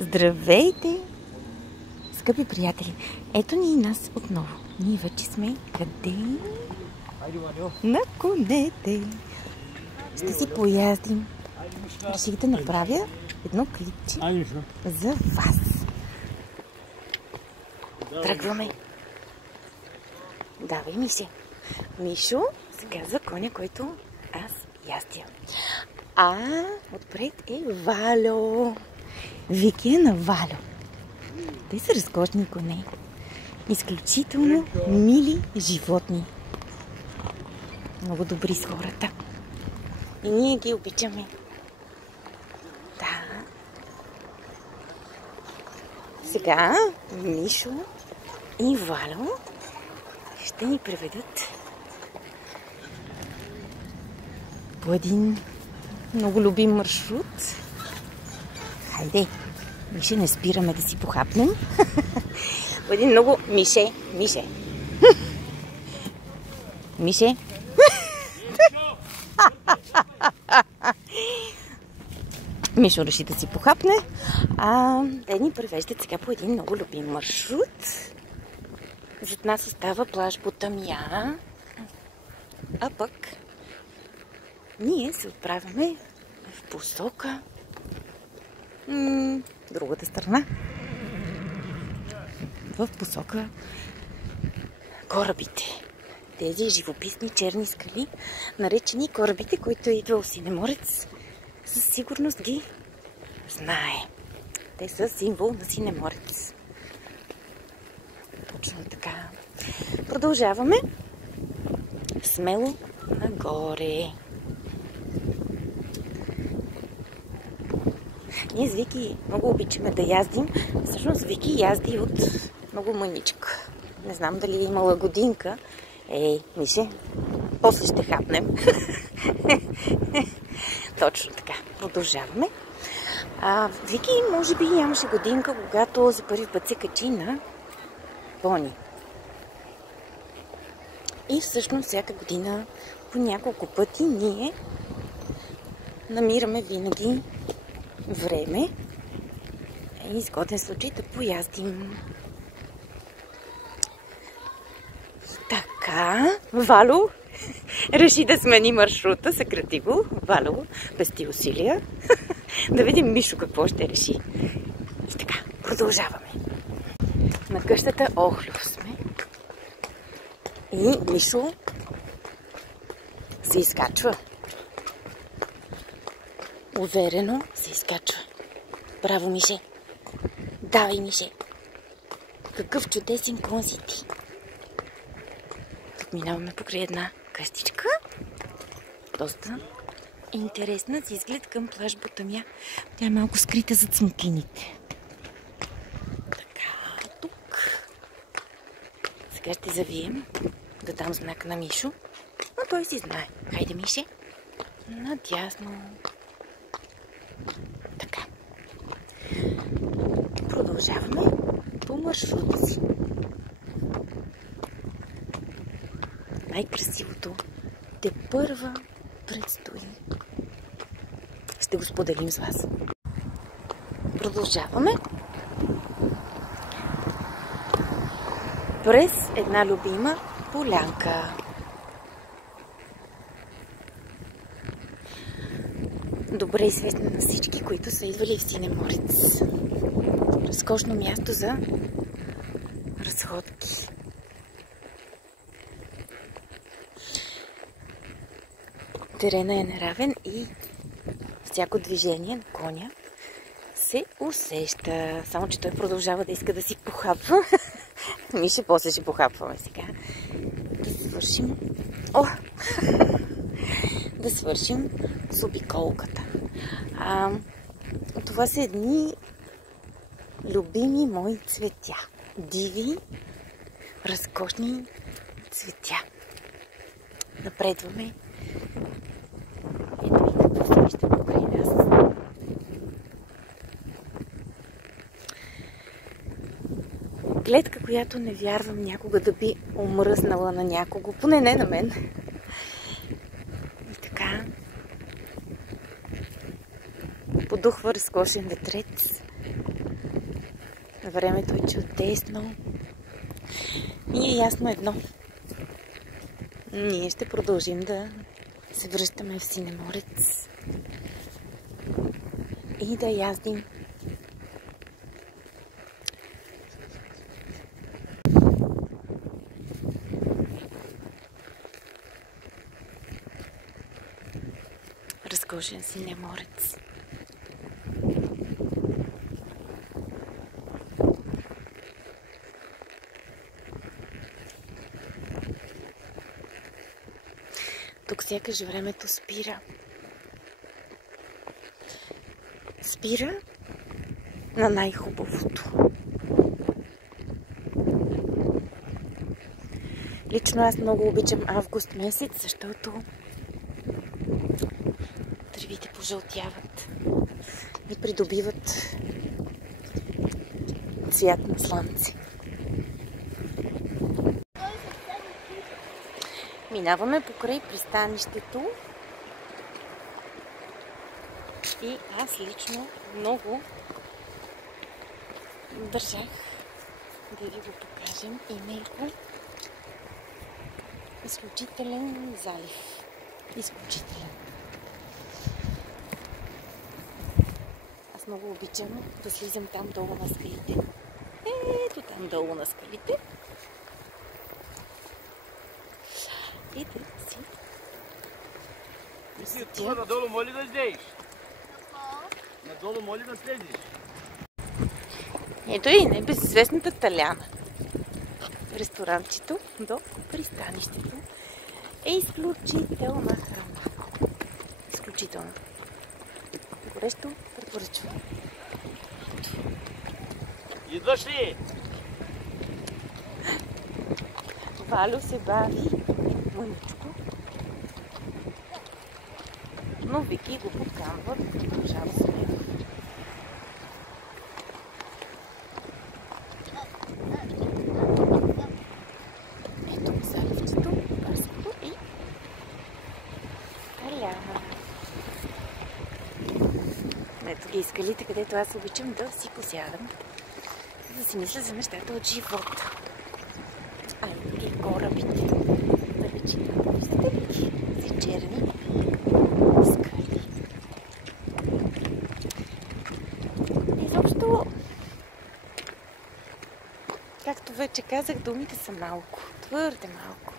Здравейте, скъпи приятели! Ето ни и нас отново. Ние вече сме къде? На конете. Ще си пояздим. Реших да направя едно клипче за вас. Тръгваме. Давай, Мише. Мишо се казва коня, който аз яздя. А отпред е Валю. Вики е на Валю. Те са разкошни коне. Изключително мили животни. Много добри с хората. И ние ги обичаме. Да. Сега Мишо и Валю ще ни преведат по един много любим маршрут. Хайде, Мише, не спираме да си похапнем. По един много... Мише. Мише. Мишо реши да си похапне. Те ни превеждат сега по един много любим маршрут. Зад нас остава плаж Ботамя. А пък ние се отправяме в посока другата страна. В посока корабите. Тези живописни черни скали, наречени корабите, които е идвал Синеморец, със сигурност ги знае. Те са символ на Синеморец. Точно така. Продължаваме смело нагоре. Ние с Вики много обичаме да яздим. Всъщност Вики язди от много мъничка. Не знам дали е имала годинка. Ей, Мише, после ще хапнем. Точно така. Продължаваме. Вики може би нямаше годинка, когато за първи път се качи на пони. И всъщност всяка година по няколко пъти ние намираме винаги време и изгоден случай да пояздим. Така, Валю реши да смени маршрута, съкрати го. Валю пести усилия. Да видим Мишо какво ще реши. И така, продължаваме. На къщата Охлюв сме. И Мишо се изкачва. Уверено се изкачва. Браво, Мише! Давай, Мише! Какъв чудесен кон си ти! Тук минаваме покрай една къщичка. Доста интересна с изглед към плаж Ботамя. Тя е малко скрита зад смокините. Така, тук. Сега ще завием да дам знак на Мишо. Но той си знае. Хайде, Мише! Надясно. Така. Продължаваме по маршрута си. Най-красивото тепърва предстои. Ще го споделим с вас. Продължаваме през една любима полянка. Добре известна на всички, които са идвали в Синеморец. Разкошно място за разходки. Терена е неравен и всяко движение на коня се усеща. Само че той продължава да иска да си похапва. Мише, после ще похапваме сега. Да свършим. Да свършим с обиколката. Това са едни любими мои цветя. Диви, разкошни цветя. Напредваме. Ето и какво се вижда покрай нас. Гледка, която не вярвам някога да би омръзнала на някого. Поне не на мен. И така. Подухва разкошен ветрец. Времето е чудесно. И е ясно едно. Ние ще продължим да се връщаме в Синеморец и да яздим. Разкошен Синеморец. Тук сякаш времето спира. Спира на най-хубавото. Лично аз много обичам август месец, защото тревите пожълтяват и придобиват цвят на слънце. Минаваме покрай пристанището и аз лично много държах да ви го покажем. Имейко изключителен залив. Изключителен. Аз много обичам да слизам там долу на скалите. Ето там долу на скалите. И да си... Тук надолу моли да слезеш? Надолу моли да слезеш? Ето и небезизвестната Таляна. Ресторантчето до пристанището е изключителна храна. Изключително. Горещо препоръчвам. Идваш ли? Валю се бави мъничко. Но Вики го поканва да продължава с него. Ето го заливчето, барското и Таляна. Ето ги скалите, където аз обичам да си посядам, да си мисля за нещата от живота. И корабите. Далечина. Виждате ли ги? Си черни скали. Изобщо, както вече казах, думите са малко. Твърде малко.